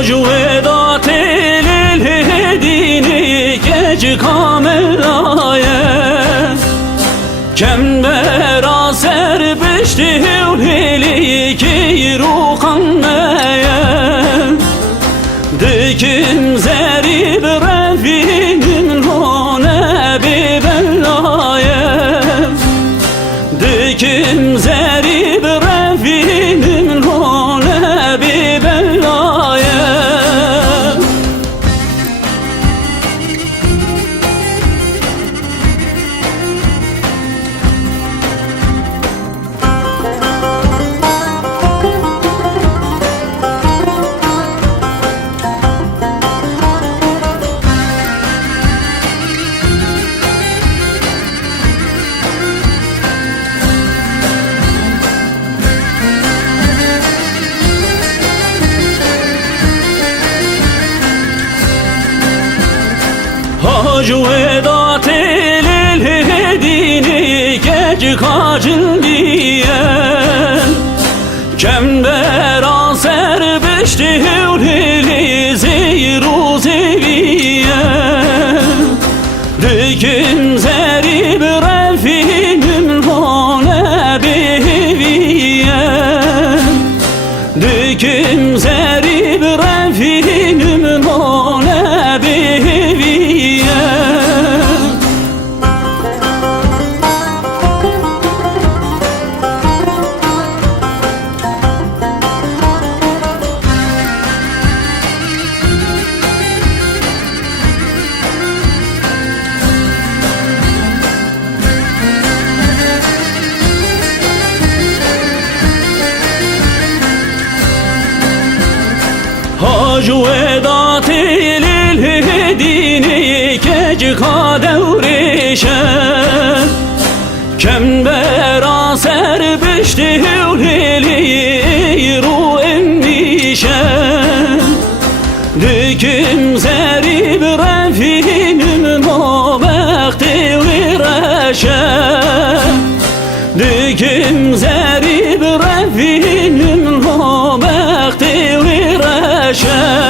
Hacı vedat elildiğini gece kameraya Kembera serbişti hevlili ki ruhaneye Dikim zerib revinin hone bi bellaye Dikim zerib revinin hone bi bellaye Hacı vedat elildiğini gece kacın diyen Kembera serbişti hevlili zeyru zeviyen Dikim zerib refinim hone behiviyen Dikim zerib refinim hone behiviyen Hacı vedat elildiğini gece kadevrişen Kembera serbişti hevlili ru endişen Dikim zerib refinim o bekti vireşen Dikim zerib refinim o bekti vireşen